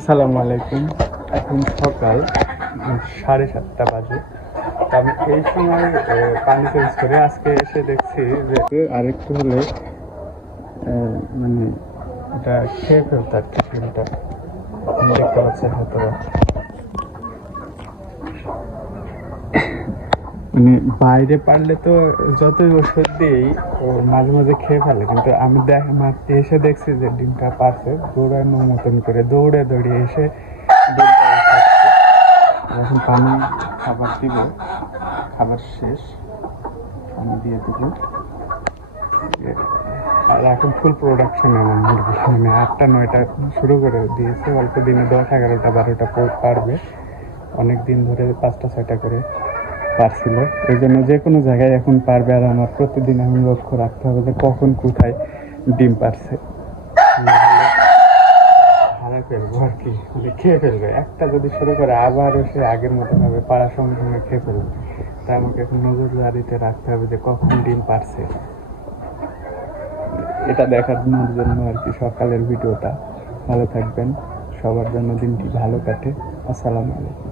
আসসালামু আলাইকুম। এখন সকাল 7:30 বাজে। তো আমি এই সময় পানি চেঞ্জ করে আজকে এসে দেখছি যে আরেকটু হলে মানে এটা খেয়ে ফেলতো আর কি ডিমটা। দেখতে পাচ্ছি হয়তো মানে বাইরে পারলে তো যতই ওষুধ দিই ও মাঝে মাঝে খেয়ে ফেলে, কিন্তু আমি এসে দেখছি যে ডিমটা পারছে দৌড়ানোর মতন করে দৌড়ে দৌড়িয়ে এসে ডিমটা উঠাচ্ছে। এখন পানি খাবার দিব, খাবার শেষ, পানি দিয়ে দেবো। আর এখন ফুল প্রোডাকশন আমার মুরগি, মানে 8টা 9টা শুরু করে দিয়েছে, অল্প দিনে 10 11টা 12টা পারবে। অনেক দিন ধরে 5টা 6টা করে পারছিল, এই জন্য যে কোনো জায়গায় এখন পারবে। আর আমার প্রতিদিন আমি লক্ষ্য রাখতে হবে যে কখন কোথায় ডিম পারছে, হারা ফেলবো আর কি, মানে খেয়ে ফেলবে। একটা যদি শুরু করে আবারও সে আগের মতো ভাবে পাড়ার সঙ্গে সঙ্গে খেয়ে ফেলবে। তাই আমাকে এখন নজরদারিতে রাখতে হবে যে কখন ডিম পারছে। এটা দেখার জন্য আর কি সকালের ভিডিওটা। ভালো থাকবেন, সবার জন্য দিনটি ভালো কাটে। আসসালামু আলাইকুম।